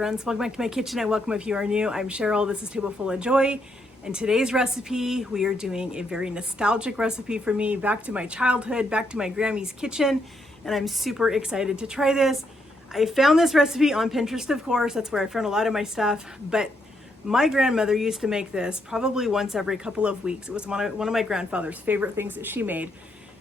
friends, welcome back to my kitchen and welcome if you are new. I'm Cheryl, this is Table Full of Joy, and today's recipe, we are doing a very nostalgic recipe for me, back to my childhood, back to my Grammy's kitchen, and I'm super excited to try this. I found this recipe on Pinterest, of course, that's where I found a lot of my stuff, but my grandmother used to make this probably once every couple of weeks. It was one of my grandfather's favorite things that she made,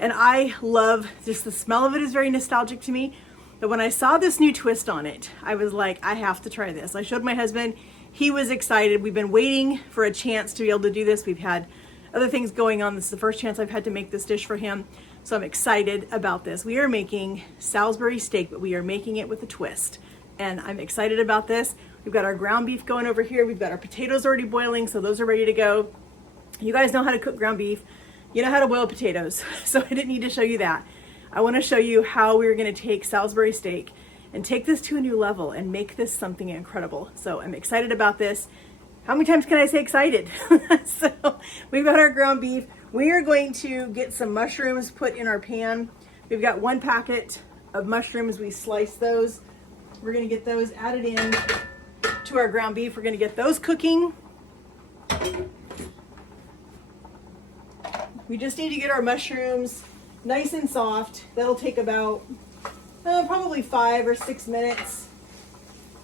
and I love, just the smell of it is very nostalgic to me. But when I saw this new twist on it, I was like, I have to try this. I showed my husband, he was excited. We've been waiting for a chance to be able to do this. We've had other things going on. This is the first chance I've had to make this dish for him. So I'm excited about this. We are making Salisbury steak, but we are making it with a twist. And I'm excited about this. We've got our ground beef going over here. We've got our potatoes already boiling, so those are ready to go. You guys know how to cook ground beef. You know how to boil potatoes, so I didn't need to show you that. I want to show you how we're going to take Salisbury steak and take this to a new level and make this something incredible. So I'm excited about this. How many times can I say excited? So we've got our ground beef. We are going to get some mushrooms put in our pan. We've got one packet of mushrooms. We slice those. We're going to get those added in to our ground beef. We're going to get those cooking. We just need to get our mushrooms nice and soft. That'll take about probably 5 or 6 minutes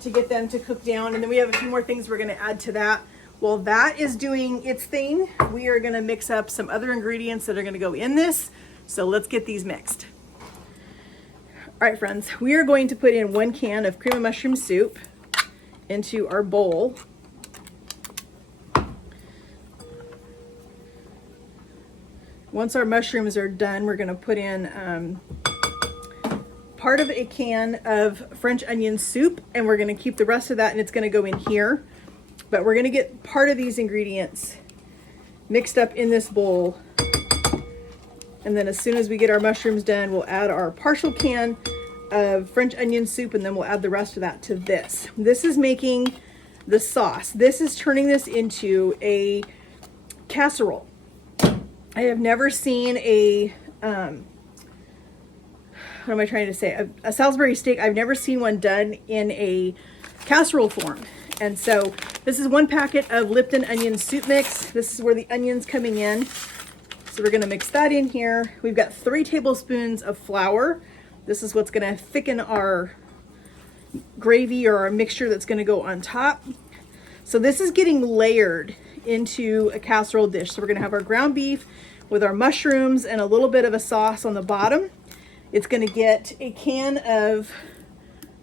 to get them to cook down. And then we have a few more things we're going to add to that. While that is doing its thing, we are going to mix up some other ingredients that are going to go in this. So let's get these mixed. All right, friends, we are going to put in 1 can of cream of mushroom soup into our bowl. Once our mushrooms are done, we're going to put in part of a can of French onion soup, and we're going to keep the rest of that, and it's going to go in here. But we're going to get part of these ingredients mixed up in this bowl. And then as soon as we get our mushrooms done, we'll add our partial can of French onion soup, and then we'll add the rest of that to this. This is making the sauce. This is turning this into a casserole. I have never seen a, what am I trying to say? A Salisbury steak. I've never seen one done in a casserole form. And so this is 1 packet of Lipton onion soup mix. This is where the onion's coming in. So we're gonna mix that in here. We've got 3 tablespoons of flour. This is what's gonna thicken our gravy or our mixture that's gonna go on top. So this is getting layered into a casserole dish. So we're gonna have our ground beef with our mushrooms and a little bit of a sauce on the bottom. It's gonna get a can of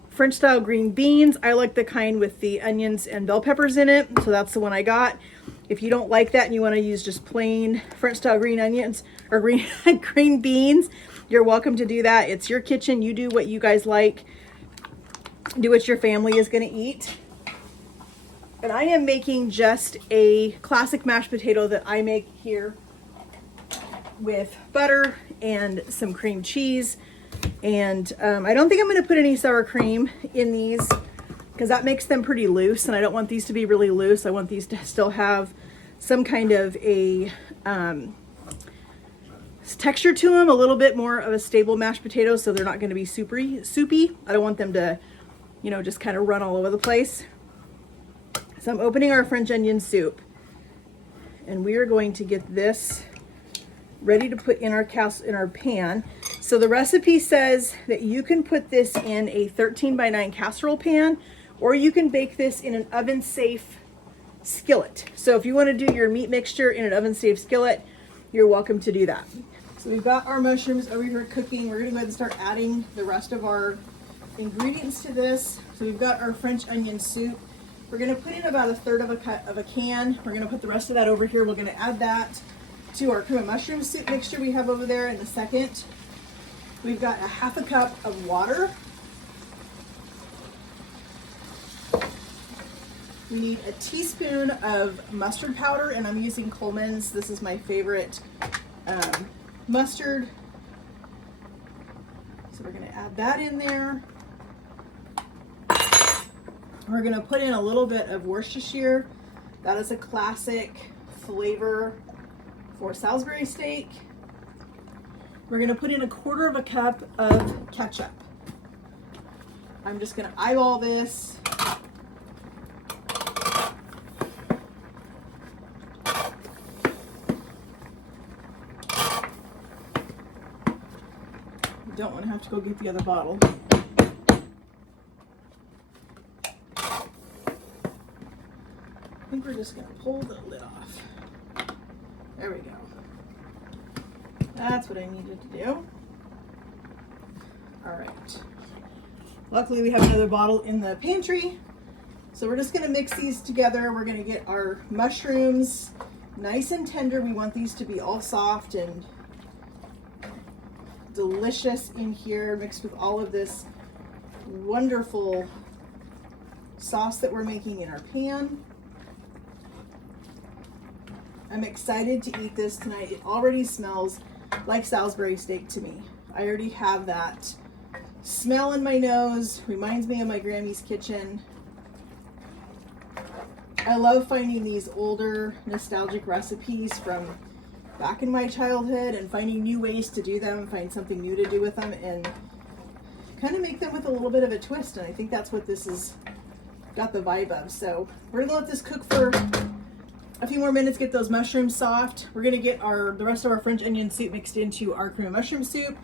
French style green beans. I like the kind with the onions and bell peppers in it, so that's the one I got. If you don't like that and you wanna use just plain French style green onions or green beans, you're welcome to do that. It's your kitchen, you do what you guys like. Do what your family is gonna eat. And I am making just a classic mashed potato that I make here with butter and some cream cheese. And I don't think I'm going to put any sour cream in these because that makes them pretty loose, and I don't want these to be really loose. I want these to still have some kind of a texture to them, a little bit more of a stable mashed potato, so they're not going to be soupy. I don't want them to, you know, just kind of run all over the place. So I'm opening our French onion soup, and we are going to get this ready to put in our pan. So the recipe says that you can put this in a 13x9 casserole pan, or you can bake this in an oven-safe skillet. So if you want to do your meat mixture in an oven-safe skillet, you're welcome to do that. So we've got our mushrooms over here cooking. We're going to go ahead and start adding the rest of our ingredients to this. So we've got our French onion soup. We're going to put in about 1/3 of a can. We're going to put the rest of that over here. We're going to add that to our cream of mushroom soup mixture we have over there in a second. We've got a 1/2 cup of water. We need a teaspoon of mustard powder, and I'm using Coleman's. This is my favorite mustard. So we're going to add that in there. We're going to put in a little bit of Worcestershire. That is a classic flavor for Salisbury steak. We're going to put in 1/4 cup of ketchup. I'm just going to eyeball this Don't want to have to go get the other bottle. I think we're just going to pull the lid off. There we go. That's what I needed to do. All right. Luckily we have another bottle in the pantry. So we're just going to mix these together. We're going to get our mushrooms nice and tender. We want these to be all soft and delicious in here, mixed with all of this wonderful sauce that we're making in our pan. I'm excited to eat this tonight. It already smells like Salisbury steak to me. I already have that smell in my nose. Reminds me of my Grammy's kitchen. I love finding these older nostalgic recipes from back in my childhood and finding new ways to do them, find something new to do with them, and kind of make them with a little bit of a twist. And I think that's what this has got the vibe of. So we're gonna let this cook for a few more minutes, get those mushrooms soft. We're gonna get the rest of our French onion soup mixed into our cream of mushroom soup.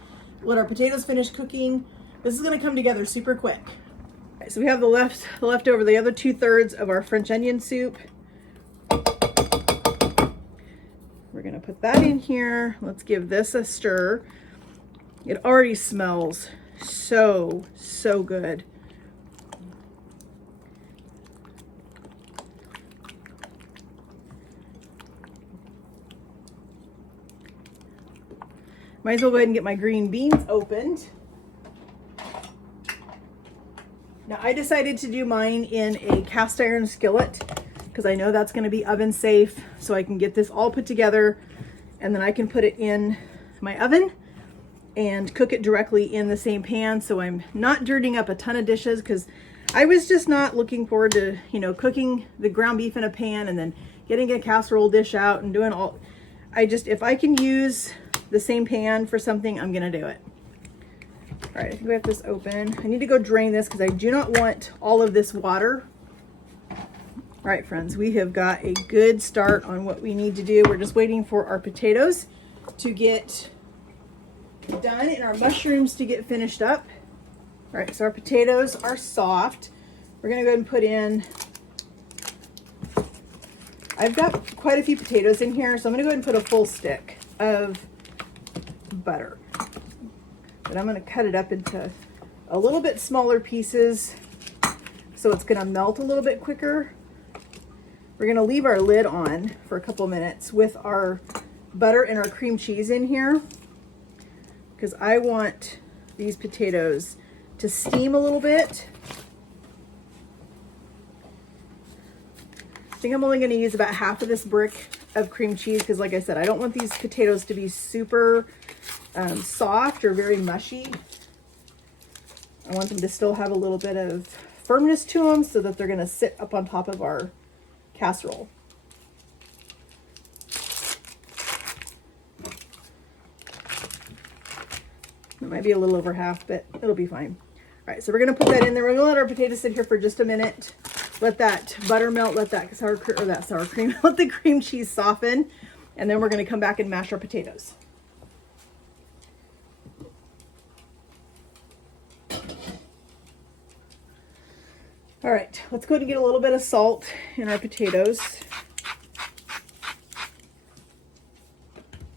Let our potatoes finish cooking. This is gonna come together super quick. So we have the leftover, the other 2/3 of our French onion soup. We're gonna put that in here. Let's give this a stir. It already smells so good. Might as well go ahead and get my green beans opened. Now I decided to do mine in a cast iron skillet because I know that's going to be oven safe, so I can get this all put together and then I can put it in my oven and cook it directly in the same pan, so I'm not dirtying up a ton of dishes, because I was just not looking forward to, cooking the ground beef in a pan and then getting a casserole dish out and doing all. If I can use the same pan for something, I'm gonna do it. All right, I think we have this open. I need to go drain this because I do not want all of this water. All right, friends, we have got a good start on what we need to do. We're just waiting for our potatoes to get done and our mushrooms to get finished up. All right, so our potatoes are soft. We're gonna go ahead and put in, I've got quite a few potatoes in here, so I'm gonna go ahead and put a full stick of butter. But I'm gonna cut it up into a little bit smaller pieces so it's gonna melt a little bit quicker. We're gonna leave our lid on for a couple minutes with our butter and our cream cheese in here, because I want these potatoes to steam a little bit. I think I'm only gonna use about half of this brick of cream cheese because, like I said, I don't want these potatoes to be super soft or very mushy. I want them to still have a little bit of firmness to them so that they're gonna sit up on top of our casserole. It might be a little over half, but it'll be fine. All right, so we're gonna put that in there. We're gonna let our potatoes sit here for just a minute. Let that butter melt, let that sour cream, let the cream cheese soften, and then we're gonna come back and mash our potatoes. All right, let's go ahead and get a little bit of salt in our potatoes.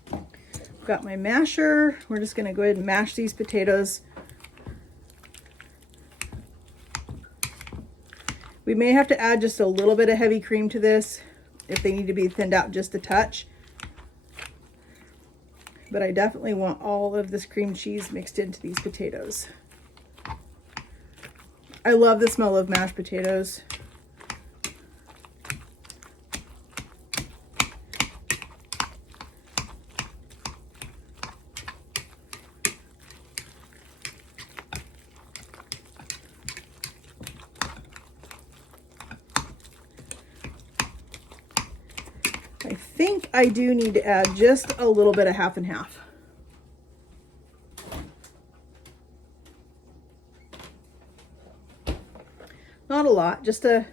I've got my masher. We're just gonna go ahead and mash these potatoes. We may have to add just a little bit of heavy cream to this if they need to be thinned out just a touch. But I definitely want all of this cream cheese mixed into these potatoes. I love the smell of mashed potatoes. I think I do need to add just a little bit of half and half. Not a lot, just a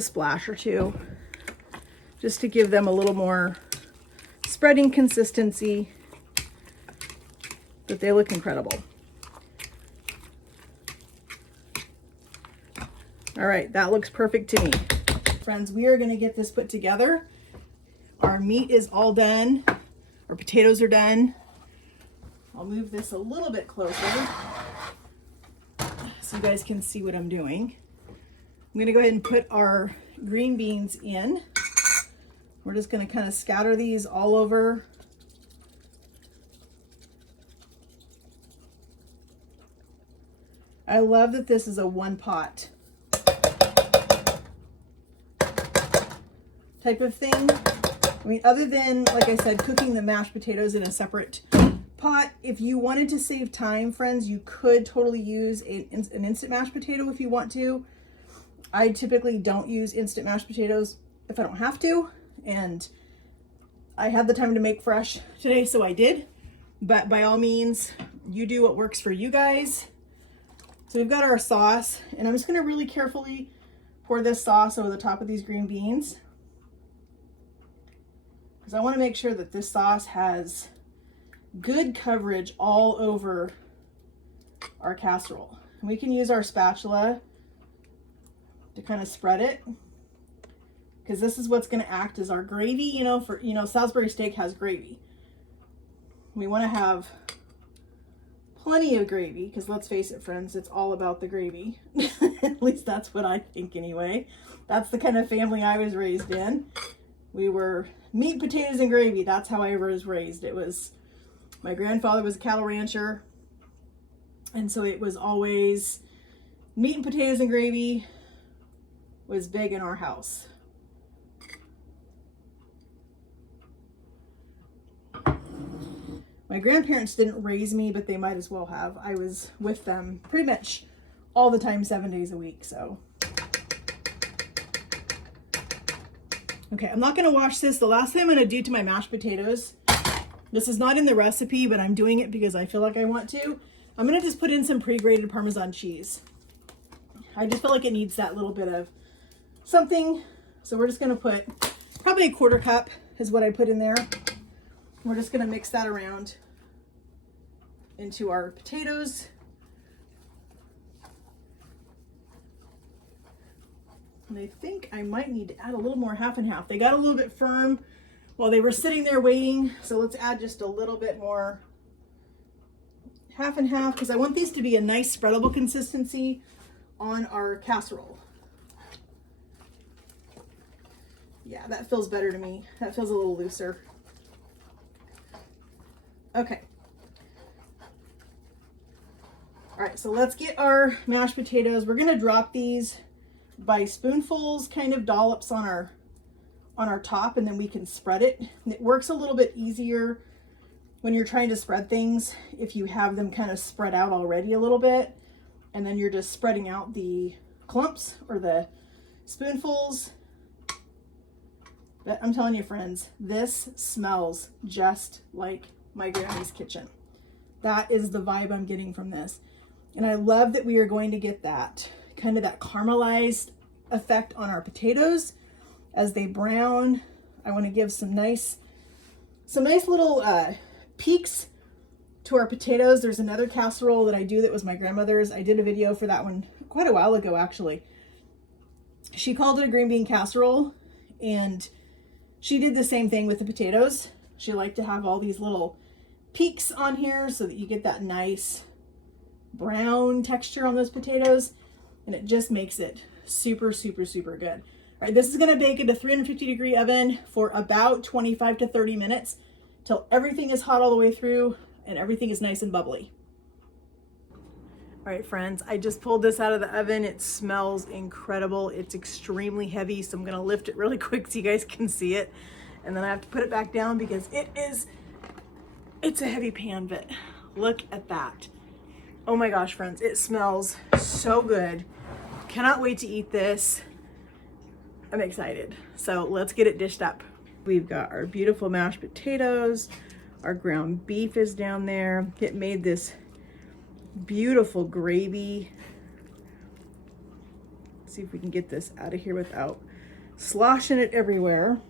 splash or two, just to give them a little more spreading consistency. but they look incredible. All right, that looks perfect to me. Friends, we are gonna get this put together. Our meat is all done. Our potatoes are done. I'll move this a little bit closer so you guys can see what I'm doing. I'm gonna go ahead and put our green beans in. We're just gonna kind of scatter these all over. I love that this is a one pot type of thing. I mean, other than, like I said, cooking the mashed potatoes in a separate pot, if you wanted to save time, friends, you could totally use an instant mashed potato if you want to. I typically don't use instant mashed potatoes if I don't have to, and I had the time to make fresh today, so I did. But by all means, you do what works for you guys. So we've got our sauce, and I'm just gonna really carefully pour this sauce over the top of these green beans, because I wanna make sure that this sauce has good coverage all over our casserole. And we can use our spatula to kind of spread it, because this is what's going to act as our gravy. You know, Salisbury steak has gravy. We want to have plenty of gravy, because let's face it, friends, it's all about the gravy. At least that's what I think anyway. That's the kind of family I was raised in. We were meat, potatoes, and gravy. That's how I was raised. It was, my grandfather was a cattle rancher, and so it was always meat and potatoes and gravy was big in our house. My grandparents didn't raise me, but they might as well have. I was with them pretty much all the time, 7 days a week, so. Okay, I'm not gonna wash this. The last thing I'm gonna do to my mashed potatoes, this is not in the recipe, but I'm doing it because I feel like I want to. I'm gonna just put in some pre-grated Parmesan cheese. I just feel like it needs that little bit of something. So we're just gonna put probably a 1/4 cup is what I put in there. We're just gonna mix that around into our potatoes. And I think I might need to add a little more half and half. They got a little bit firm while they were sitting there waiting. So let's add just a little bit more half and half, because I want these to be a nice spreadable consistency on our casserole. Yeah, that feels better to me. That feels a little looser. Okay. All right, so let's get our mashed potatoes. We're gonna drop these by spoonfuls, kind of dollops on our top, and then we can spread it. And it works a little bit easier when you're trying to spread things if you have them kind of spread out already a little bit, and then you're just spreading out the clumps or the spoonfuls. But I'm telling you, friends, this smells just like my Grammy's kitchen. That is the vibe I'm getting from this. And I love that we are going to get that kind of that caramelized effect on our potatoes as they brown. I want to give some nice little peaks to our potatoes. There's another casserole that I do that was my grandmother's. I did a video for that one quite a while ago, actually. She called it a green bean casserole, and she did the same thing with the potatoes. She liked to have all these little peaks on here so that you get that nice brown texture on those potatoes, and it just makes it super, super, super good. All right, this is gonna bake at a 350-degree oven for about 25 to 30 minutes till everything is hot all the way through and everything is nice and bubbly. All right, friends, I just pulled this out of the oven. It smells incredible. It's extremely heavy, so I'm gonna lift it really quick so you guys can see it. And then I have to put it back down because it's a heavy pan, but look at that. Oh my gosh, friends, it smells so good. Cannot wait to eat this. I'm excited. So let's get it dished up. We've got our beautiful mashed potatoes. Our ground beef is down there. It made this beautiful gravy. Let's see if we can get this out of here without sloshing it everywhere.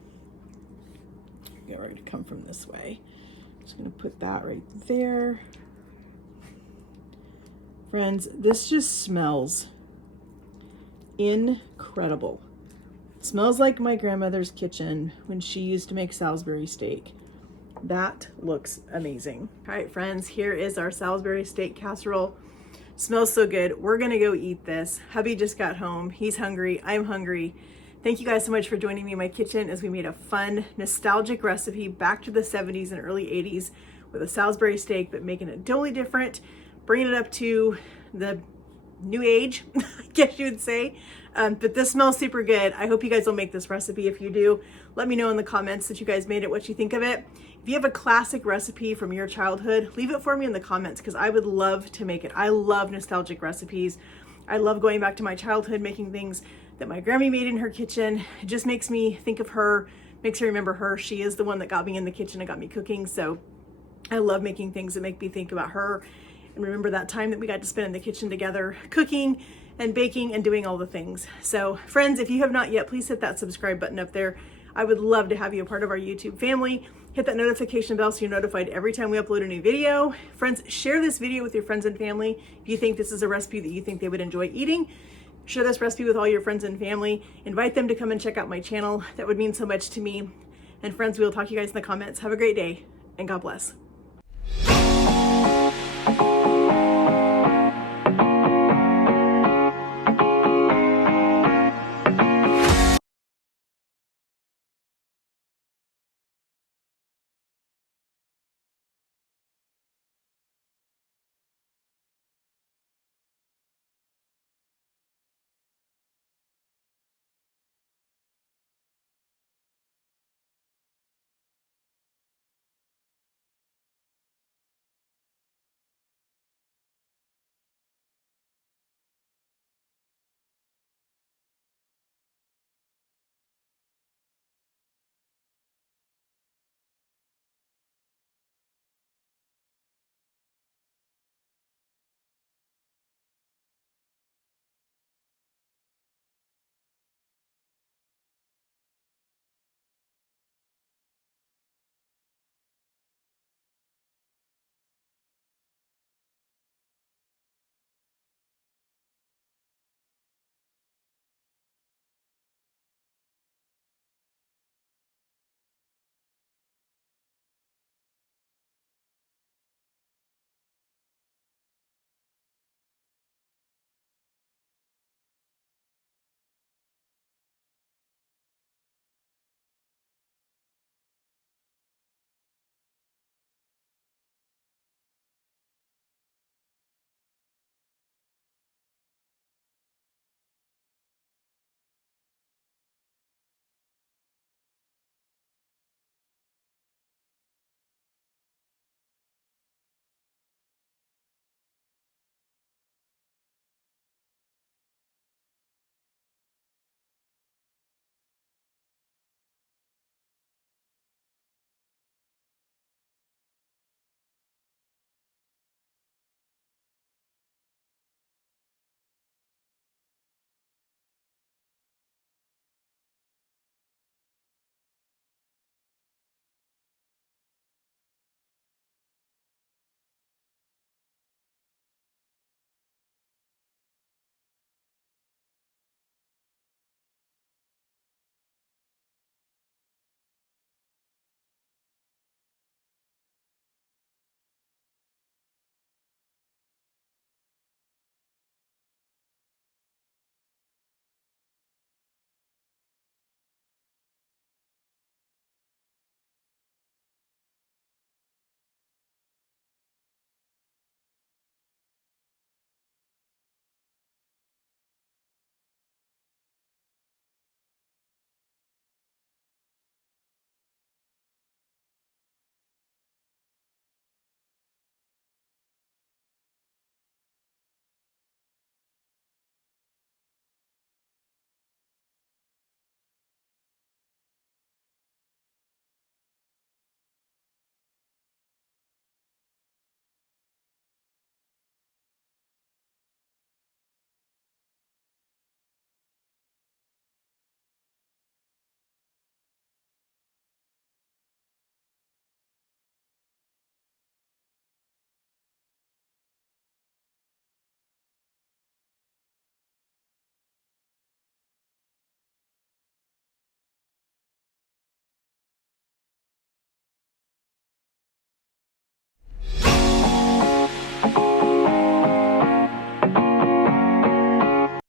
Get ready to come from this way. Just gonna put that right there. Friends, this just smells incredible. Smells like my grandmother's kitchen when she used to make Salisbury steak. That looks amazing. All right, friends, here is our Salisbury steak casserole. Smells so good. We're gonna go eat this. Hubby just got home. He's hungry, I'm hungry. Thank you guys so much for joining me in my kitchen as we made a fun, nostalgic recipe back to the 70s and early 80s with a Salisbury steak, but making it totally different, bringing it up to the new age, I guess you would say. But this smells super good. I hope you guys will make this recipe. If you do, let me know in the comments that you guys made it, what you think of it. If you have a classic recipe from your childhood, leave it for me in the comments because I would love to make it. I love nostalgic recipes. I love going back to my childhood, making things that my Grammy made in her kitchen. It just makes me think of her, makes me remember her. She is the one that got me in the kitchen and got me cooking. So I love making things that make me think about her and remember that time that we got to spend in the kitchen together, cooking and baking and doing all the things. So friends, if you have not yet, please hit that subscribe button up there. I would love to have you a part of our YouTube family. Hit that notification bell so you're notified every time we upload a new video. Friends, share this video with your friends and family. If you think this is a recipe that you think they would enjoy eating, share this recipe with all your friends and family. Invite them to come and check out my channel. That would mean so much to me. And friends, we will talk to you guys in the comments. Have a great day and God bless.